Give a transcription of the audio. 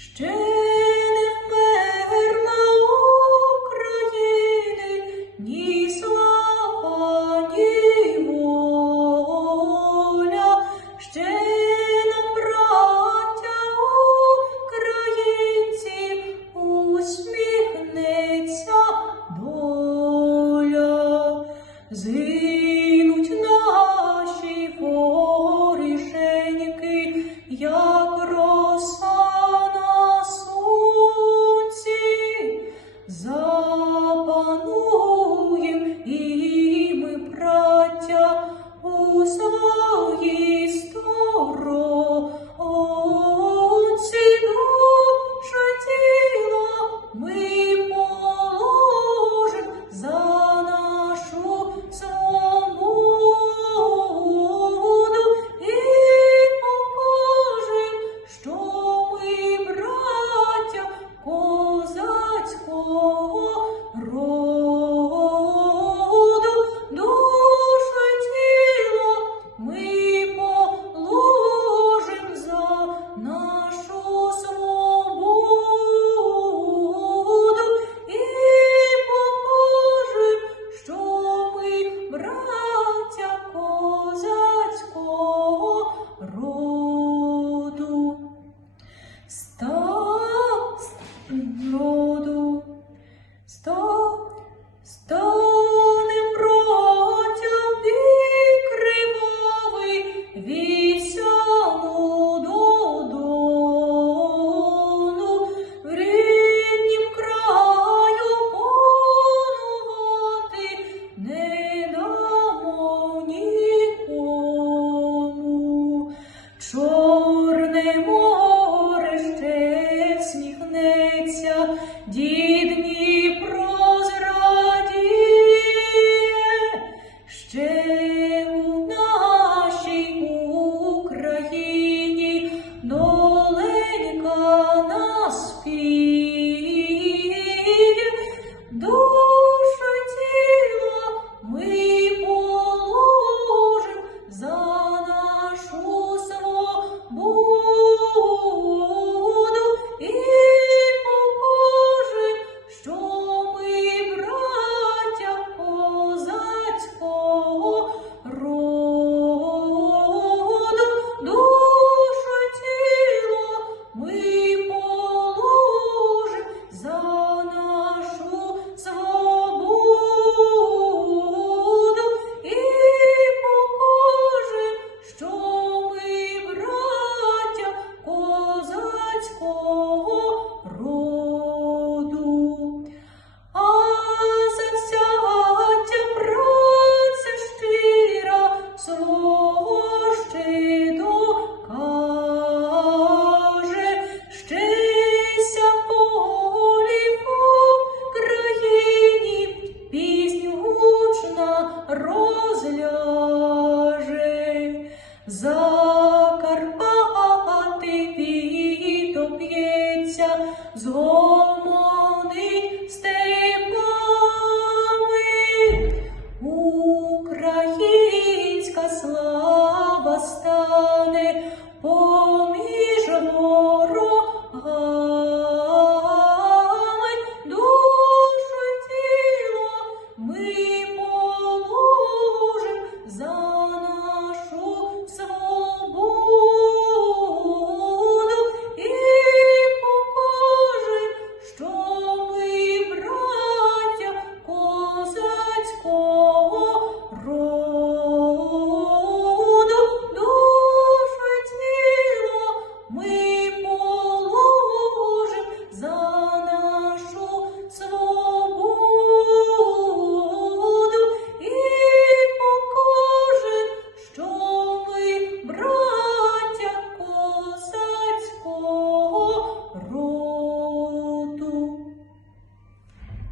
Stay. Ста, станем So